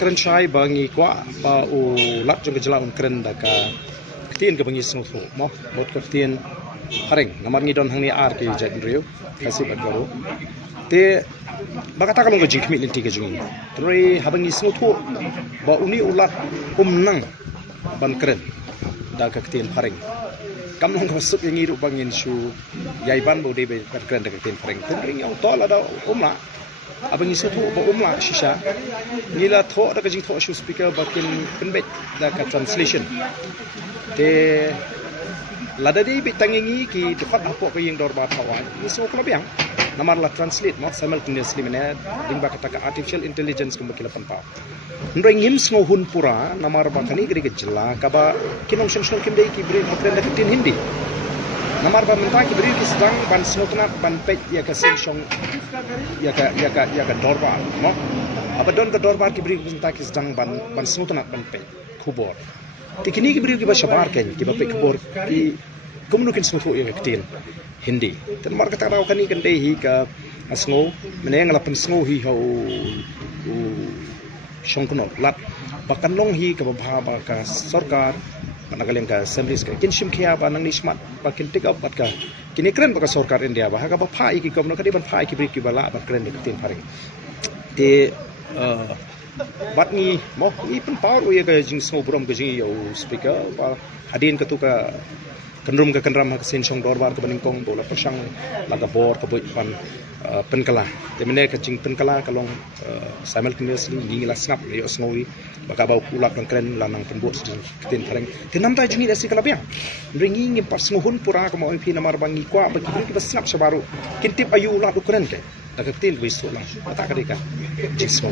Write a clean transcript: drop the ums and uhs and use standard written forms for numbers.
Keren syai bangi kwa pa lat jong kejela keren daka ketien ke bangi snow mo bot ketien haring namar ngi don hang ni ar ke jat riu kasih agaro te bakata kalong jing kmi linti ke jungi troi habangi snow ba uni ulat nang ban keren daka ketien haring kamong masuk yang iru bangin shu yaiban bo de ban keren daka ketien haring tengring yang tol ada umla abang isu tu ba umla shisha nila tho da kajing tho shu speaker bakin penbet da ka translation te lada di bitangi ki dekat apa ke yang dorba thawan isu kala biang namar la translate mo simultaneously mena ding ba kata ka artificial intelligence kum bakila panpa ndring him sngo hun pura namar ba kani gri ke jela ka ba kinong shong kim dei ki bri patren da tin hindi namar ba mentah ki beri sedang ban snotna ban pet ya ka sing ya ka dorbar no apa don ka dorbar ki beri mentah ki sedang ban snotna ban pet kubor tikini ki beri ki ba shabar ken ki ba pet kubor ki komunukin snotu ya ketin hindi tan mar kata raw kani kan dei hi ka asngo meneng lapan sngo hi ho shongkno lat bakan long hi ka ba ka sarkar panagalim ka service ka kinshim khia ba nang nismat ba kin tik up bat ka kini keren ba ka sarkar India ba ka ba phai ki komno ka di ban phai ki bri ki bala ba keren ni tin paring te bat ni mo i pen power ya ka jing snow brom ka jing yo speaker ba hadin ka tu ka kenrum ka kenram ka sen song dorbar ka baningkong bola persang laga bor ka boy pan penkala te mene ka jing penkala kalong simultaneously ni la snap yo snowy baka bau kulap dan keren lanang penbot tin pareng tinam ta jungi dasi kala biang ringi ngi pas ngohun pura ka mo pi namar bangi kwa ba ki ba snap sabaru kintip ayu la du keren ke daga tin wi so la mata ka deka jing snow